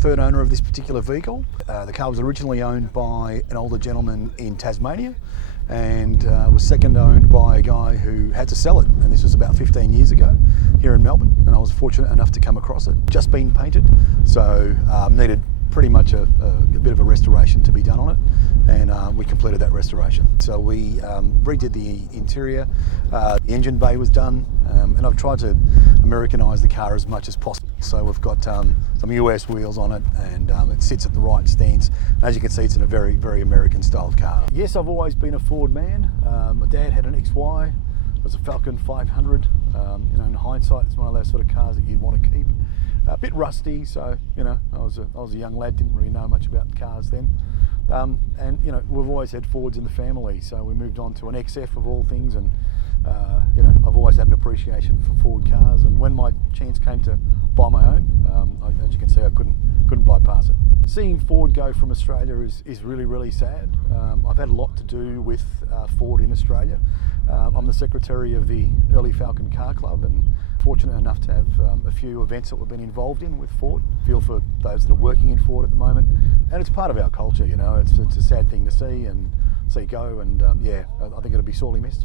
third owner of this particular vehicle. The car was originally owned by an older gentleman in Tasmania and was second owned by a guy who had to sell it, and this was about 15 years ago here in Melbourne, and I was fortunate enough to come across it. Just been painted, so needed pretty much a bit of a restoration to be done on it, and we completed that restoration. So we redid the interior, the engine bay was done, and I've tried to Americanise the car as much as possible. So we've got some US wheels on it, and it sits at the right stance. As you can see, it's in a very, very American styled car. Yes, I've always been a Ford man. My dad had an XY, it was a Falcon 500. In hindsight, it's one of those sort of cars that you'd want to keep. A bit rusty, so I was a young lad, didn't really know much about cars then. And we've always had Fords in the family, so we moved on to an XF of all things, and I've always had an appreciation for Ford cars. And when my chance came to buy my own, as you can see, I couldn't bypass it. Seeing Ford go from Australia is really, really sad. I've had a lot to do with Ford in Australia. I'm the secretary of the Early Falcon Car Club, and fortunate enough to have a few events that we've been involved in with Ford. Feel for those that are working in Ford at the moment, and it's part of our culture. It's a sad thing to see go, and I think it'll be sorely missed.